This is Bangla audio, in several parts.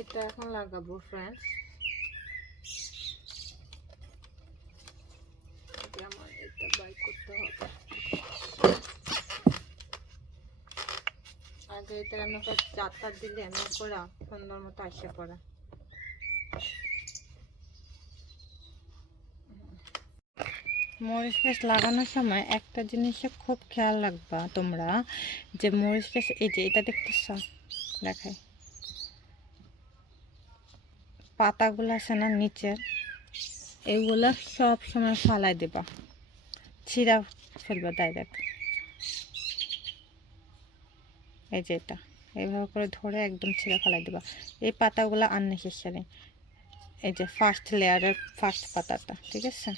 এটা এখন লাগাবো ফ্রেন্ডস। আমার এটা বাই করতে হবে। আগে এটা এমন করে চারটা দিলে এমন করে সুন্দর মতো আসে পড়ে। মরিচ গাছ লাগানোর সময় একটা জিনিসে খুব খেয়াল রাখবা তোমরা, যে মরিচ গাছ এই যে এটা দেখতেছ দেখাই, পাতাগুলো আছে না নিচের, এগুলো সব সময় ফালাই দেবা, ছিঁড়া ফেলবা ডাইরেক্ট। এই যে এটা এইভাবে করে ধরে একদম ছিঁড়া ফেলাই দেবা। এই পাতাগুলো আননেসেসারি, এই যে ফার্স্ট লেয়ারের ফার্স্ট পাতাটা, ঠিক আছে।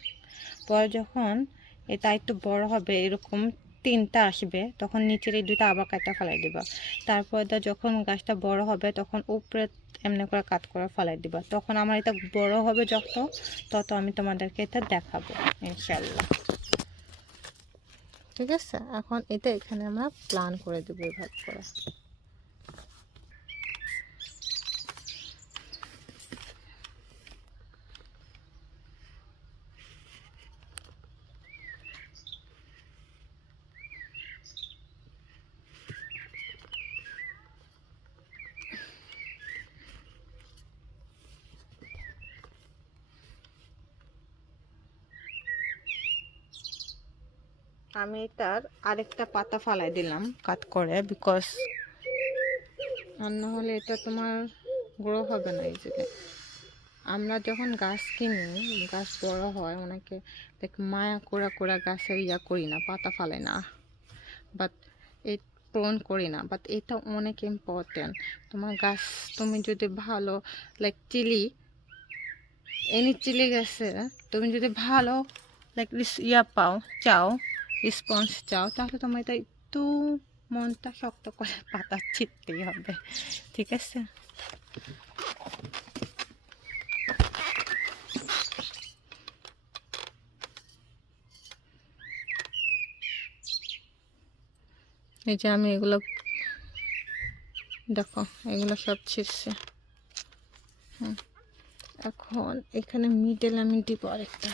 পরে যখন এটা একটু বড় হবে, এরকম তিনটা আসবে, তখন নিচের এই দুইটা আবার কাটা ফেলাই দিবা। তারপর যখন গাছটা বড় হবে তখন উপরে এমনি করে কাট করে ফেলাই দিবা। তখন আমার এটা বড় হবে তত আমি তোমাদেরকে এটা দেখাবো ইনশাল্লাহ, ঠিক আছে। এখন এটা এখানে আমরা প্ল্যান করে দেবো এভাবে করে। আমি এটার আরেকটা পাতা ফালাই দিলাম কাট করে, বিকজ আর না হলে এটা তোমার গ্রো হবে না ইজিলি। আমরা যখন গাছ কিনি, গাছ বড় হয় অনেকে দেখ মায়া কোড়া গাছের করি না, পাতা ফালাই না, বাট এই প্রণ করি না, বাট এটা অনেক ইম্পর্টেন্ট। তোমার গাছ তুমি যদি ভালো লাইক চিলি গাছে তুমি যদি ভালো লাইক চাও রেসপন্স চাও, তাহলে তোমার এটা একটু মনটা শক্ত করে পাতা ছিটতেই হবে, ঠিক আছে। এই যে আমি এগুলো দেখো, এগুলো সব ছিঁড়ছে। এখন এখানে মিডল আমি দিব আরেকটা।